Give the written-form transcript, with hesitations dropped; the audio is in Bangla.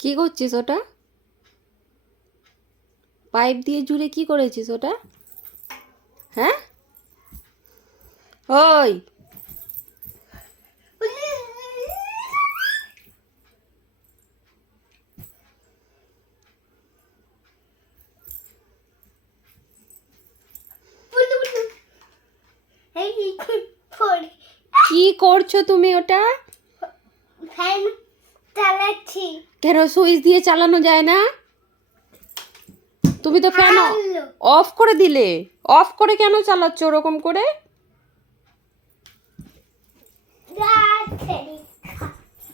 কি করছিস ওটা? পাইপ দিয়ে জুড়ে কি করেছিস ওটা? হ্যাঁ, ওই কি করছো তুমি ওটা? ফ্যান চালাচ্ছি। কেন সুইচ দিয়ে চালানো যায় না? তুমি তো ফ্যান ভালো। অফ করে দিলে। অফ করে কেন চালাচ্ছ ওরকম করে?